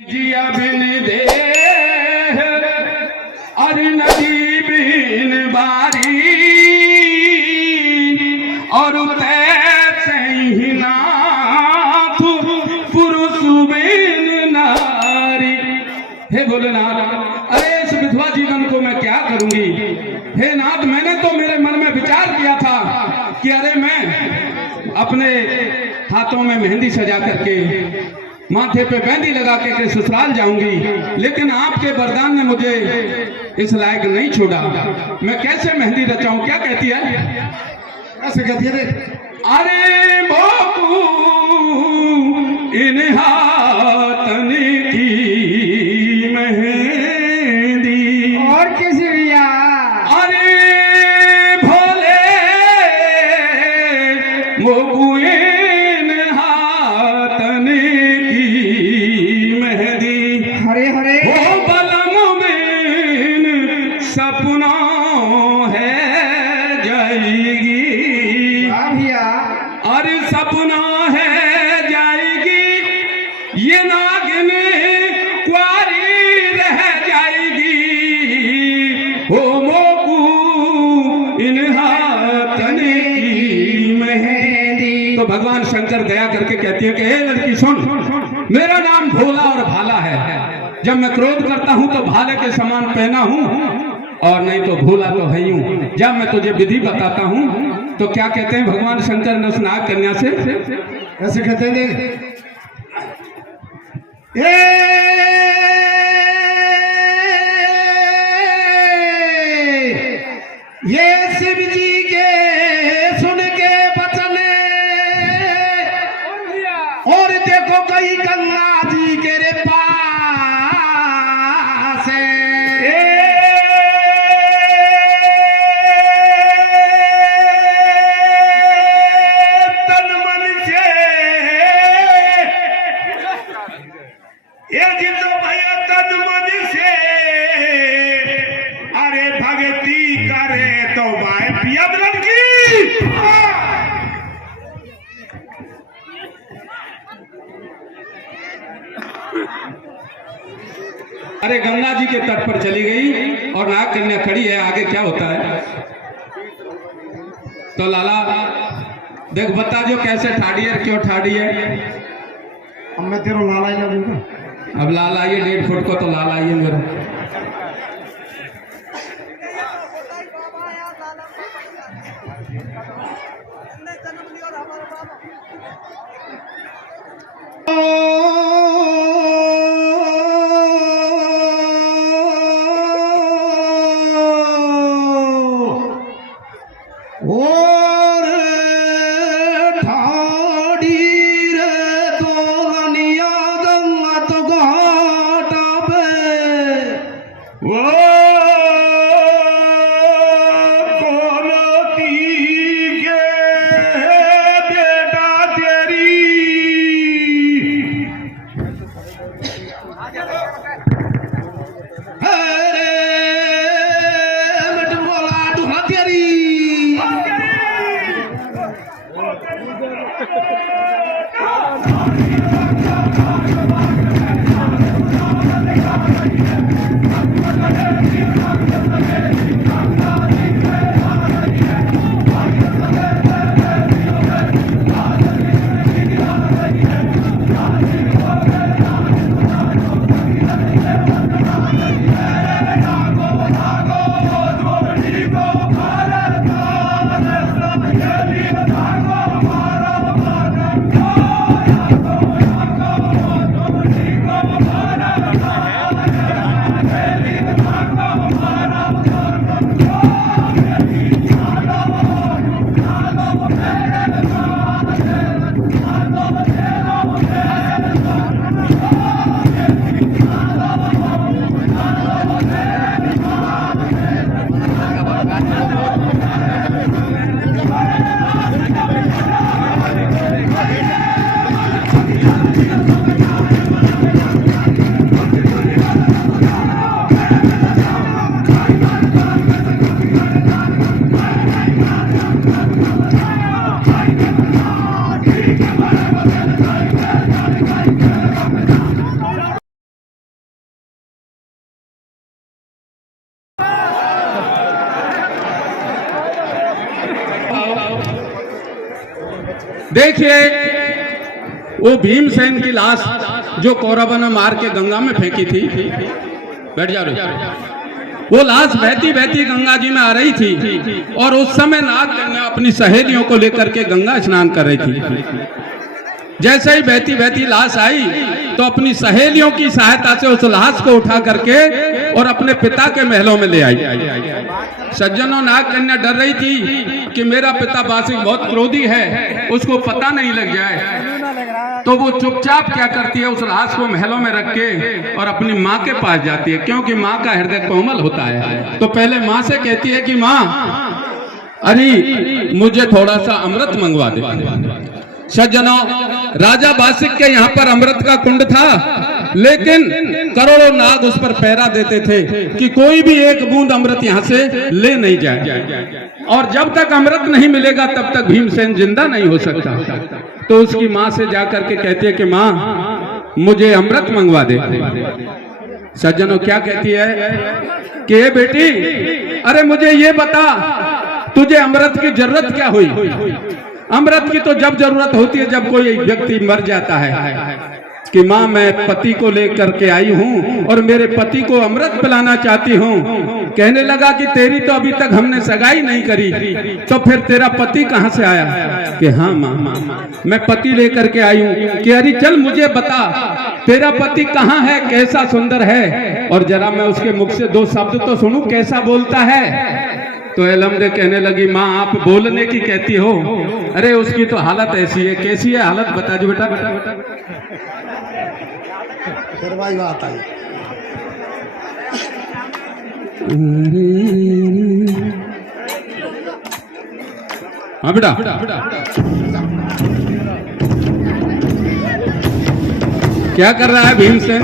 जिया बिन दे और नदी बिन बारी और तैसे ही नाथ पुरुष बिन नारी। हे भोलेनाथ, अरे इस विधवा जीवन को मैं क्या करूंगी। हे नाथ, मैंने तो मेरे मन में विचार किया था कि अरे मैं अपने हाथों में मेहंदी सजा करके माथे पे मेहंदी लगा के ससुराल जाऊंगी, लेकिन आपके वरदान ने मुझे इस लायक नहीं छोड़ा। मैं कैसे मेहंदी रचाऊं? क्या कहती है? कैसे कहती है? अरे बाबू इन हाथन की मेहंदी और किसी भैया। अरे भोले मोगू इन हाथन की मेहंदी हरे हरे वो बलम बिन सपना है जाएगी। भैया अरे सपना है जाएगी, ये नागिन क्वारी रह जाएगी। हो मोकू इन हाथन की मेहंदी। तो भगवान शंकर दया करके कहती है कि हे लड़की सुन, मेरा नाम भोला और भाला है। जब मैं क्रोध करता हूं तो भाले के समान पहना हूं और नहीं तो भोला तो है हूं। जब मैं तुझे विधि बताता हूं तो क्या कहते हैं भगवान शंकर ने उस नाग कन्या से? कैसे कहते हैं? ये शिव जी के सुन के बचन और देखो कई गंगा जी के रे पास तन मन से ये जितो भैया तन मन से अरे भगती करे तो भाई पिया लड़की। अरे गंगा जी के तट पर चली गई और नाग कन्या खड़ी है। आगे क्या होता है? तो लाला देख बता जो कैसे ठाड़ी है, क्यों ठाड़ी है? अब मैं तेरा लाला ही लगूंगा। अब लाल आइए 1.5 फुट को, तो लाल आइए मेरा। और ठाड़ी रे तोलनिया गंगा तो घाट पे वो कोलती के बेटा तेरी अरे बेटा बोला डुहा तेरी Bye. देखिए वो भीमसेन की लाश जो कौरवों ने मार के गंगा में फेंकी थी, बैठ जा रहे, वो लाश बहती बहती गंगा जी में आ रही थी और उस समय नागकन्या अपनी सहेलियों को लेकर के गंगा स्नान कर रही थी। जैसे ही बहती बहती लाश आई तो अपनी सहेलियों की सहायता से उस लाश को उठा करके और अपने पिता के महलों में ले आई। सज्जनों, नागकन्या डर रही थी कि मेरा पिता बासिक बहुत क्रोधी है, उसको पता नहीं लग जाए, तो वो चुपचाप क्या करती है, उस लाश को महलों में रख के और अपनी माँ के पास जाती है, क्योंकि माँ का हृदय कोमल होता है। तो पहले माँ से कहती है कि माँ, अरे मुझे थोड़ा सा अमृत मंगवा दे। सज्जनों, राजा बासिक के यहाँ पर अमृत का कुंड था, लेकिन करोड़ों नाग उस पर पहरा देते थे कि कोई भी एक बूंद अमृत यहाँ से ले नहीं जाए, और जब तक अमृत नहीं मिलेगा तब तक भीमसेन जिंदा नहीं हो सकता। तो उसकी माँ से जाकर के कहती है कि माँ, मुझे अमृत मंगवा दे। सज्जनों, क्या कहती है कि ये बेटी, अरे मुझे ये बता, तुझे अमृत की जरूरत क्या हुई? अमृत की तो जब जरूरत होती है जब कोई व्यक्ति मर जाता है कि माँ, मैं पति को लेकर के आई हूँ और मेरे पति को अमृत पिलाना चाहती हूँ। कहने लगा कि तेरी तो अभी तक हमने सगाई नहीं करी, तो फिर तेरा पति कहाँ से आया? कि हाँ माँ, मैं पति लेकर के आई हूँ। कि अरे चल मुझे बता, तेरा पति कहाँ है, कैसा सुंदर है, और जरा मैं उसके मुख से दो शब्द तो सुनूं, कैसा बोलता है। तो एलमदे कहने लगी, माँ आप बोलने की कहती हो, अरे उसकी तो हालत ऐसी है। कैसी है हालत, बता जो बेटा। बात आई। हाँ बेटा, क्या कर रहा है भीमसेन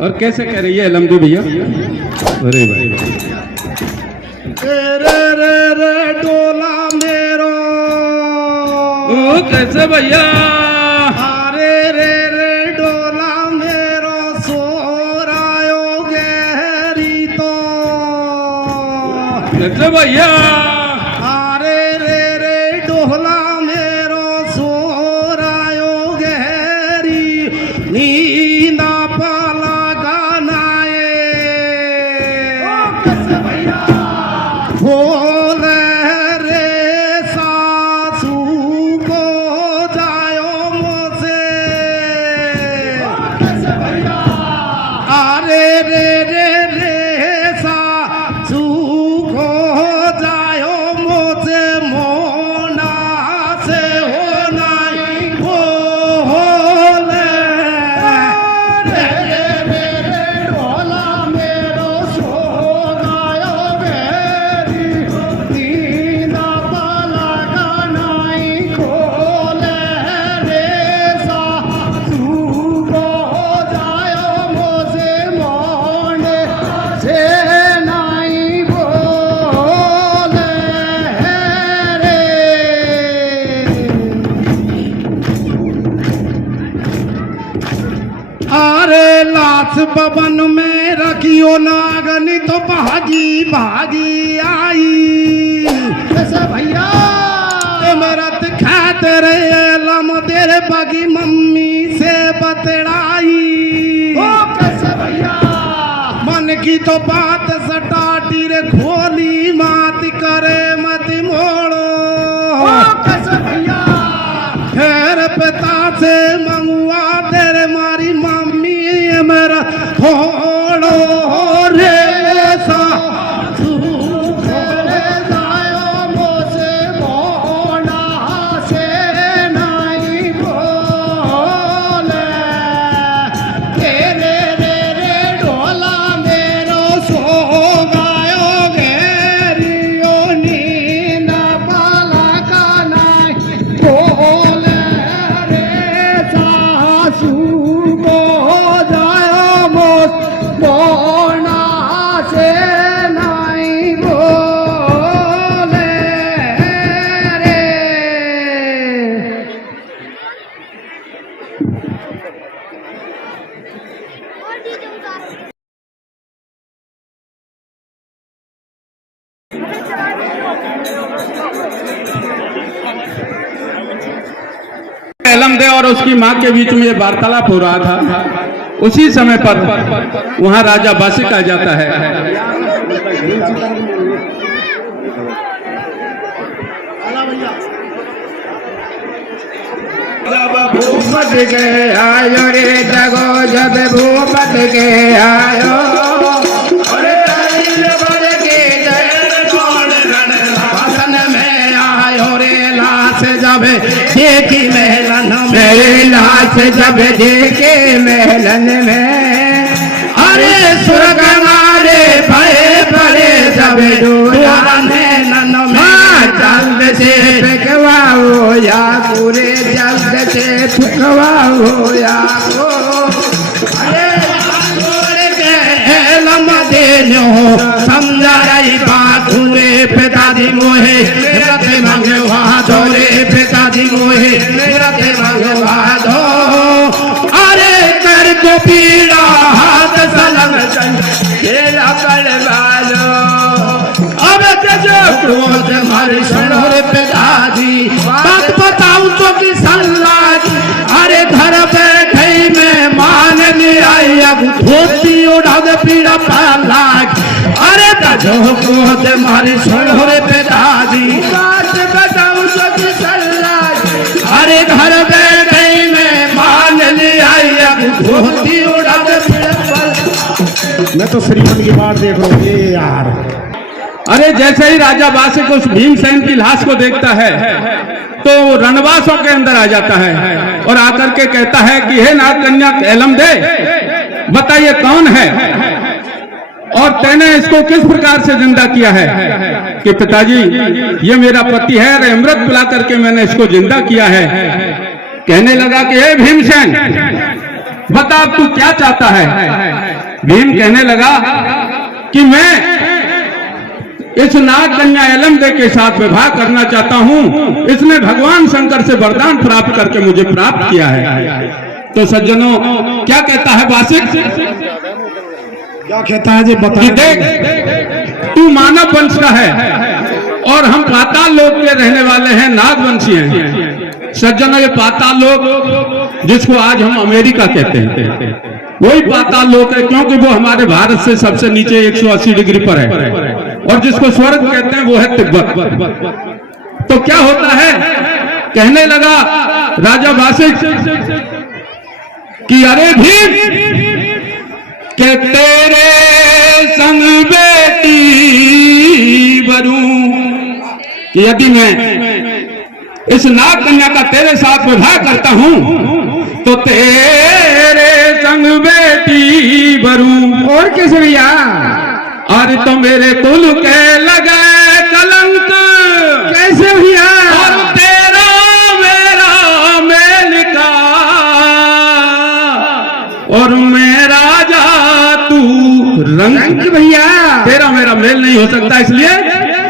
और कैसे कह रही है एलमदे भैया? अरे भाई, रे रे रे डोला मेरो, ओ कैसे भैया? अरे रे रे डोला मेरो, सोरायो गहरी तो कैसे भैया? अरे रे रे डोला मेरो, सोरायो गहरी, नींदा पाला गानाए। कैसे भैया? बोले रे सासू को जायो मोसे, अरे रे रे रे सासू को जायो मोसे, मोना से होना बोले रे रे रे डोला मेरो, सो गायो लाश बबन में रखियो नागनी, तो भागी भागी आई। कैसे भैया? मरत खाते रहे लम तेरे बगी, मम्मी से बतड़ाई। कैसे भैया? मन की तो बात सटाटी रे, खोली मात करे मत मोड़ो। कैसे भैया? खैर पिता से मंगवा तेरे, मारी मम्मी मेरा थोड़ो रे सासू करे जायो मोसे, मोना से नहीं बोले। तेरे रे रे डोला मेरो, सो गायो घेरियो, नींद पाला का नहीं बोले रे सासू को जायो मोस, मोना से नहीं बोले रे। एलम दे और उसकी माँ के बीच में ये वार्तालाप हो रहा था। उसी समय पर वहां राजा बासिक आ जाता है। जब भूपत के आयो रे जगो, जब भूपत के आयो, अरे बल के जय कौन रण वसन में आयो रे, लाश जब देखी महलन में, लाश जब देखी महलन में, अरे स्वर्ग मारे भय पड़े जब डोरा नैनन में, जल्द से फेंकवाओ या पूरे, जल्द से फेंकवाओ या को, अरे एलम देनो समझा रही बात हुए, पिताजी मोहे रत मंगवा दो रे, पिताजी मोहे रत मंगवा दो, अरे कर को पीड़ा हाथ सलंग खेला बलवालो, अब जो क्रोध मर सुनो रे पिताजी, बात बताऊं तो कि सल्लाज, अरे घर बैठे में मान लिया, अब धोती उड़ा दे पीड़ा पाला, अरे जो क्रोध मर सुनो रे पिताजी, बात बताऊं तो कि सल्लाज, अरे घर बैठे में मान लिया, अब धोती उड़ा दे पीड़ा पाला। मैं तो श्रीमन की बात देख रहा हूँ ये यार। अरे जैसे ही राजा बासिक उस भीमसेन की लाश को देखता है तो रणवासों के अंदर आ जाता है और आकर के कहता है कि हे नाग कन्या एलम दे, बताइए कौन है और तैने इसको किस प्रकार से जिंदा किया है। कि पिताजी ये मेरा पति है और अमृत पिला करके मैंने इसको जिंदा किया है। कहने लगा कि हे भीमसेन बता अब तू क्या चाहता है। भीम कहने लगा कि मैं इस नाग कन्या एलम दे के साथ विवाह करना चाहता हूं, इसने भगवान शंकर से वरदान प्राप्त करके मुझे प्राप्त किया है। तो सज्जनों क्या कहता है बासिक, क्या कहता है जी बता। देख तू मानव वंश का है और हम पाताल लोक के रहने वाले हैं, नागवंशी हैं। सज्जनों ये पाताल लोक जिसको आज हम अमेरिका कहते हैं वही पाताल लोक है, क्योंकि वो हमारे भारत से सबसे नीचे 180 डिग्री पर है, और जिसको स्वर्ग कहते हैं वो है तिब्बत। तो क्या होता है, कहने लगा राजा बासिक कि अरे भीम के तेरे संग बेटी बरूं, कि यदि मैं इस नाग कन्या का तेरे साथ विवाह करता हूं तो तेरे संग बेटी बरूं। और किस भैया, अरे तो मेरे कुल के लगे कलंक, कैसे भैया, और तेरा मेरा मेल का, और मेरा जा तू रंग भैया, तेरा मेरा मेल नहीं हो सकता, इसलिए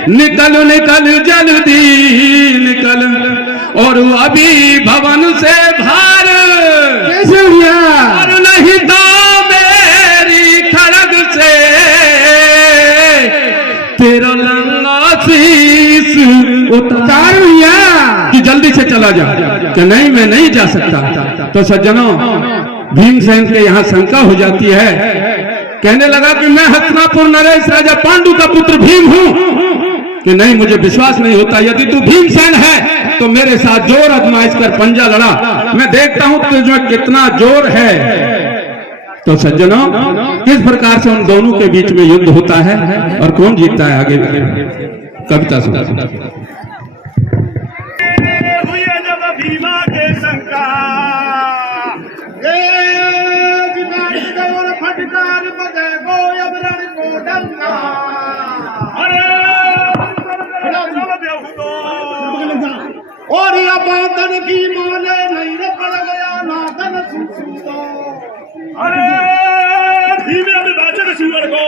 निकल निकल जल्दी निकल, और अभी भवन से बाहर। कैसे भैया, और नहीं तो मेरी खड़ग से तेरा लंगा शीश उतार भैया, कि जल्दी से चला जा। कि नहीं मैं नहीं जा सकता। तो सज्जनों भीमसेन के यहाँ शंका हो जाती है। कहने लगा कि मैं हस्तिनापुर नरेश राजा पांडु का पुत्र भीम हूं। कि नहीं मुझे विश्वास नहीं होता, यदि तू भीमसेन है तो मेरे साथ जोर आजमाइश कर पंजा लड़ा, मैं देखता हूं तुझमें कितना जोर है। तो सज्जनों किस प्रकार से उन दोनों के बीच में युद्ध होता है और कौन जीतता है, आगे कविता सुना। भीमा के शंका फटकार बजे गो अबरण को डंगा, अरे और या बातन की माने नहीं रे पड़ गया नादन सुसुदो, अरे भीमे अब बाचन सुवर को,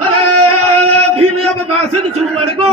अरे भीमे अब बाचन सुवर को,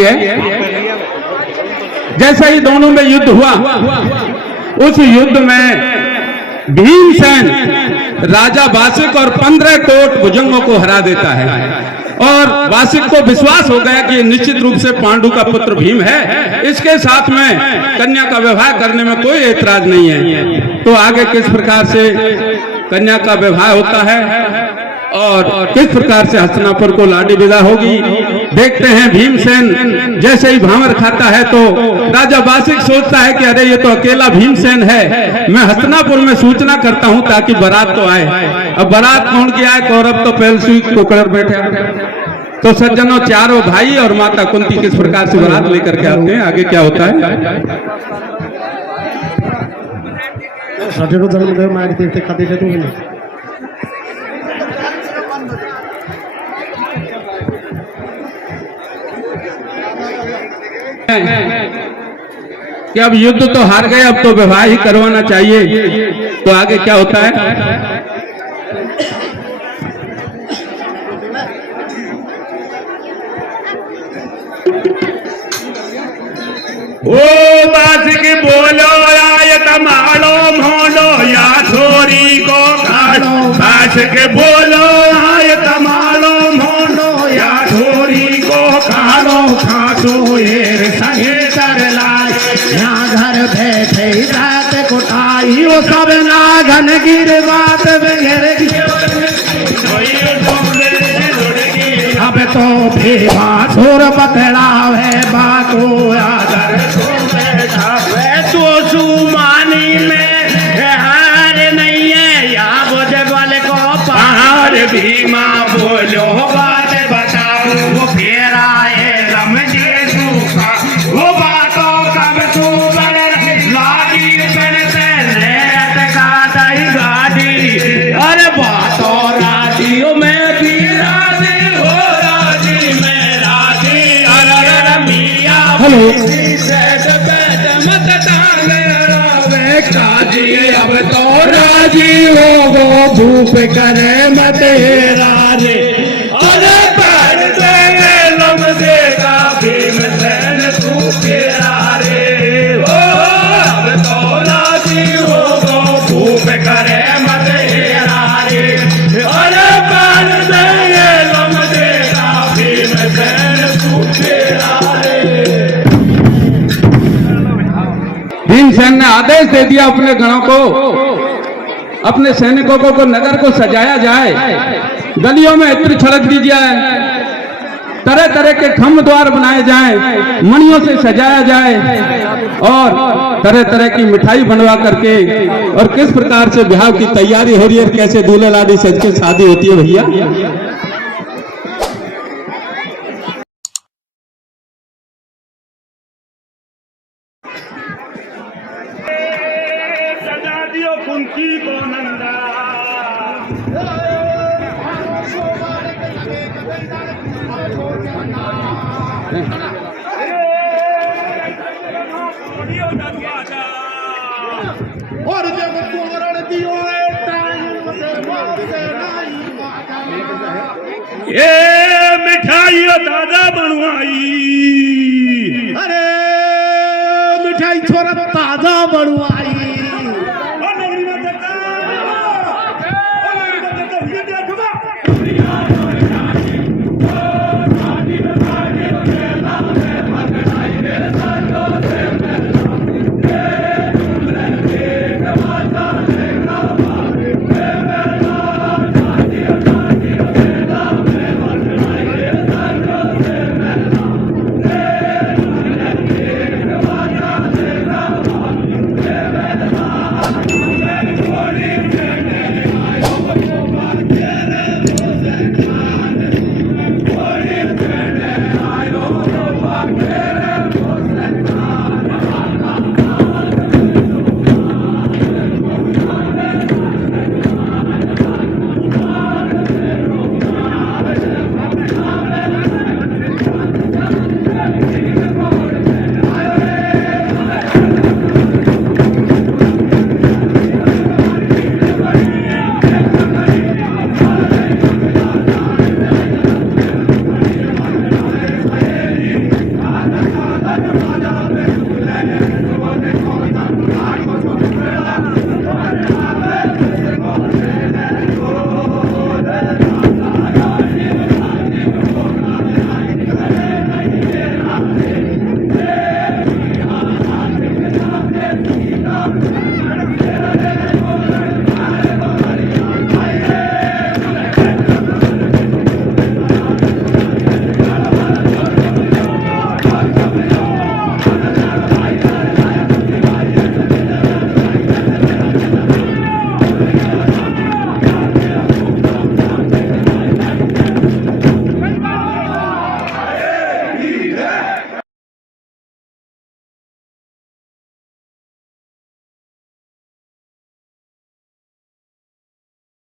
बाकी है। जैसे ही दोनों में युद्ध हुआ, उस युद्ध में भीमसेन राजा वासिक और 15 कोट भुजंगों को हरा देता है और वासिक को विश्वास हो गया कि ये निश्चित रूप से पांडु का पुत्र भीम है, इसके साथ में कन्या का विवाह करने में कोई ऐतराज नहीं है। तो आगे किस प्रकार से कन्या का विवाह होता है और किस प्रकार से हस्तिनापुर को लाडी विदा होगी, देखते हैं। भीमसेन जैसे ही भामर खाता है तो राजा वासिक सोचता है कि अरे ये तो अकेला भीमसेन है, मैं हस्तिनापुर में सूचना करता हूं ताकि बारात तो आए। अब बारात कौन की आए? कौरव तो पहल सुई कोकड़ बैठे। तो सज्जनों, चारों भाई और माता कुंती किस प्रकार से बारात लेकर के आते हैं, आगे क्या होता है? सठेरो धर्मदेव मार देखते खाते थे तुम कि अब युद्ध तो हार गए, अब तो विवाह ही करवाना चाहिए। तो आगे क्या होता है? ओ वासिक बोलो आय तमालो मोलो या छोरी को खाड़ो। वासिक बोलो आय तमालो मोलो या छोरी को खाड़ो। खासो येर संगे कर लाए, यहाँ घर बैठे रात कुटाई। वो सब नागन गिर बात बगैर अब तो भेवा छोर बतलावे बाको आदर तो सुमानी में हार नहीं है। या बुझगल को पहाड़ भीमा बोलो बात बताओ। वो फेरा है समझे सूखा, वो बातों कब तू बड़े लागी बनते रेत का दही गाड़ी। अरे बातों राजियों में भी राजी हो, राजी में राजी। अरे मिया काजी अब तो राजी हो, वो भूप करे मतेरा रे। अरे पैर देंगे लम देगा भीमसेन तू तेरा रे। ओ अब तो राजी हो, वो भूप करे मतेरा रे। अरे पैर देंगे लम देगा भीमसेन तू तेरा रे। भीमसेन ने आदेश दे दिया अपने गणों को, अपने सैनिकों को नगर को सजाया जाए, गलियों में इत्र छिड़क दी जाए, तरह तरह के खम्भ द्वार बनाए जाएं, मणियों से सजाया जाए और तरह तरह की मिठाई बनवा करके। और किस प्रकार से ब्याह की तैयारी हो रही है, कैसे दूल्हे लाड़ी सज के शादी होती है भैया। कुंती को नंदा और जब तोरण दियो ये मिठाई दादा बनवाई। अरे मिठाई छोरा ताजा बनवाई।